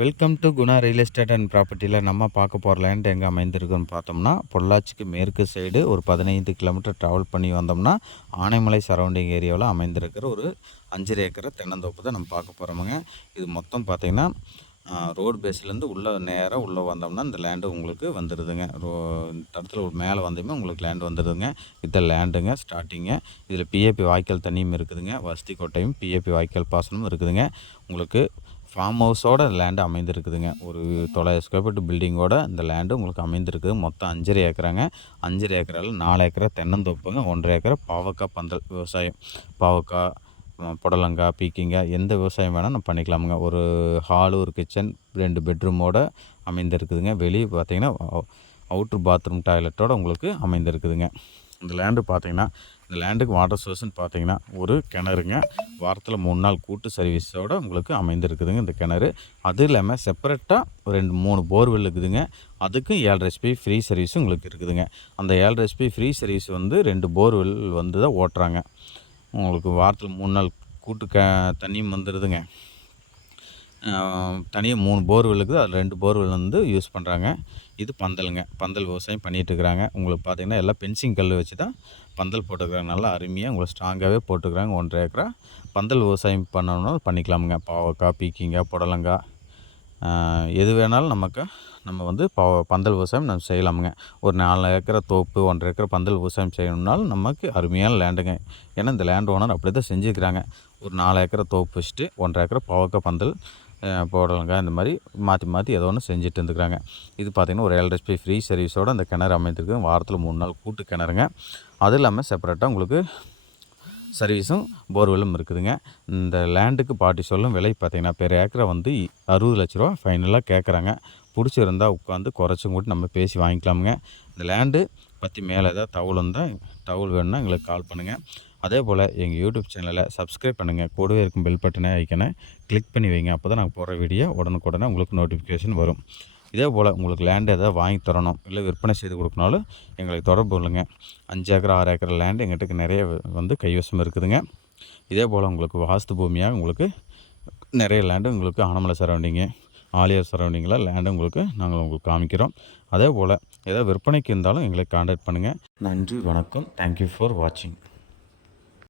Welcome to Guna real estate and ப்ராப்பர்ட்டியில் நம்ம பார்க்க போகிற லேண்ட் எங்கே அமைந்திருக்குன்னு பார்த்தோம்னா, பொள்ளாச்சிக்கு மேற்கு சைடு ஒரு 15 கிலோமீட்டர் ட்ராவல் பண்ணி வந்தோம்னா ஆனைமலை சரௌண்டிங் ஏரியாவில் அமைந்திருக்கிற ஒரு 5 ஏக்கர் தென்னந்தோப்பு தான் நம்ம பார்க்க போகிறோமுங்க. இது மொத்தம் பார்த்திங்கன்னா ரோடு பேஸ்லேருந்து நேராக உள்ளே வந்தோம்னா இந்த லேண்டு உங்களுக்கு வந்துடுதுங்க. இடத்துல மேலே வந்தோமே உங்களுக்கு லேண்டு வந்துடுதுங்க. இதில் லேண்டுங்க ஸ்டார்டிங்க. இதில் பிஏபி வாய்க்கால் தண்ணியும் இருக்குதுங்க. வசதி கோட்டையும் பிஏபி வாய்க்கால் பாசனமும் இருக்குதுங்க. உங்களுக்கு ஃபார்ம் ஹவுஸோட லேண்டு அமைந்திருக்குதுங்க. ஒரு 900 ஸ்கொயர் ஃபீட் பில்டிங்கோட இந்த லேண்டு உங்களுக்கு அமைந்திருக்குது. மொத்தம் 5.5 ஏக்கராங்க. 5.5 ஏக்கரால் 4 ஏக்கரா தென்னந்தோப்புங்க, 1.5 ஏக்கரா பாவக்காய் பந்தல் விவசாயம். பாவக்காய், புடலங்காய், பீக்கிங்காய் எந்த விவசாயம் வேணால் நம்ம பண்ணிக்கலாமுங்க. ஒரு ஹாலு, ஒரு கிச்சன், 2 பெட்ரூமோடு அமைந்திருக்குதுங்க. வெளியே பார்த்திங்கன்னா அவுட்ரு பாத்ரூம் டாய்லெட்டோடு உங்களுக்கு அமைந்திருக்குதுங்க. இந்த லேண்டு பார்த்திங்கன்னா, இந்த லேண்டுக்கு வாட்டர் சோர்ஸ்ன்னு பார்த்திங்கன்னா ஒரு கிணறுங்க. வாரத்தில் 3 நாள் கூட்டு சர்வீஸோடு உங்களுக்கு அமைந்திருக்குதுங்க இந்த கிணறு. அது இல்லாமல் செப்பரேட்டாக 2-3 போர்வெல் இருக்குதுங்க. அதுக்கும் 7.5 HP ஃப்ரீ சர்வீஸும் உங்களுக்கு இருக்குதுங்க. அந்த 7.5 HP ஃப்ரீ சர்வீஸ் 2 போர்வெல் தான் ஓட்டுறாங்க. உங்களுக்கு வாரத்தில் 3 நாள் கூட்டு தண்ணியும் வந்துடுதுங்க. தனியாக 3 போர்வெல் இருக்குது. அதில் 2 போர்வெல் யூஸ் பண்ணுறாங்க. இது பந்தலுங்க. பந்தல் விவசாயம் பண்ணிகிட்ருக்குறாங்க. உங்களுக்கு பார்த்திங்கன்னா எல்லாம் பென்சிங் கல் வச்சு தான் பந்தல் போட்டுக்கிறாங்க. நல்லா அருமையாக உங்களுக்கு ஸ்ட்ராங்காகவே போட்டுக்கிறாங்க. 1.5 ஏக்கரா பந்தல் விவசாயம் பண்ணணும்னா பண்ணிக்கலாமுங்க. பாவக்காய், பீக்கிங்காய், புடலங்காய் எது வேணாலும் நம்ம பந்தல் விவசாயம் நம்ம செய்யலாமுங்க. ஒரு 4 ஏக்கரா தோப்பு, 1.5 ஏக்கரா பந்தல் விவசாயம் செய்யணும்னாலும் நமக்கு அருமையான லேண்டுங்க. ஏன்னா இந்த லேண்ட் ஓனர் அப்படி தான் செஞ்சுருக்கிறாங்க. ஒரு 4 ஏக்கரா தோப்பு வச்சுட்டு 1.5 ஏக்கரா பாவக்காய் பந்தல், புடலங்காய் இந்த மாதிரி மாற்றி ஏதோ ஒன்று செஞ்சுட்டு இருந்துக்கிறாங்க. இது பார்த்திங்கன்னா ஒரு 7.5 HP ஃப்ரீ சர்வீஸோடு அந்த கிணறு அமைந்திருக்கு. வாரத்தில் 3 நாள் கூட்டு கிணறுங்க. அது இல்லாமல் செப்பரேட்டாக உங்களுக்கு சர்வீஸும் போர்வெல்லும் இருக்குதுங்க. இந்த லேண்டுக்கு பாட்டி சொல்லும் விலை பார்த்திங்கன்னா பெர் ஏக்கரை 60 லட்ச ரூபா ஃபைனலாக கேட்குறாங்க. பிடிச்சிருந்தால் உட்காந்து குறைச்சும் கூட்டி நம்ம பேசி வாங்கிக்கலாமுங்க. இந்த லேண்டு பற்றி மேலே ஏதாவது தகவல் வேணும்னா எங்களுக்கு கால் பண்ணுங்கள். அதே போல் எங்கள் யூடியூப் சேனலை சப்ஸ்கிரைப் பண்ணுங்கள். கூடவே இருக்கும் பெல் பட்டனை ஐக்கனை கிளிக் பண்ணி வைங்க. அப்போ தான் நாங்கள் போடுற வீடியோ உடனுக்குடனே உங்களுக்கு நோட்டிஃபிகேஷன் வரும். இதே போல் உங்களுக்கு லேண்டு எதாவது வாங்கி தரணும், இல்லை விற்பனை செய்து கொடுக்கனாலும் எங்களுக்கு தொடர்பு கொள்ளுங்க. 5 ஏக்கர் 6 ஏக்கர் லேண்டு எங்கிட்ட நிறைய கைவசம் இருக்குதுங்க. இதே போல் உங்களுக்கு வாஸ்து பூமியாக உங்களுக்கு நிறைய லேண்டு உங்களுக்கு ஆனமலை சரௌண்டிங்கு, ஆலியார் சரௌண்டிங்கில் லேண்டு நாங்கள் காமிக்கிறோம். அதே போல் ஏதாவது விற்பனைக்கு இருந்தாலும் எங்களை கான்டாக்ட் பண்ணுங்கள். நன்றி, வணக்கம். தேங்க்யூ ஃபார் வாட்சிங்.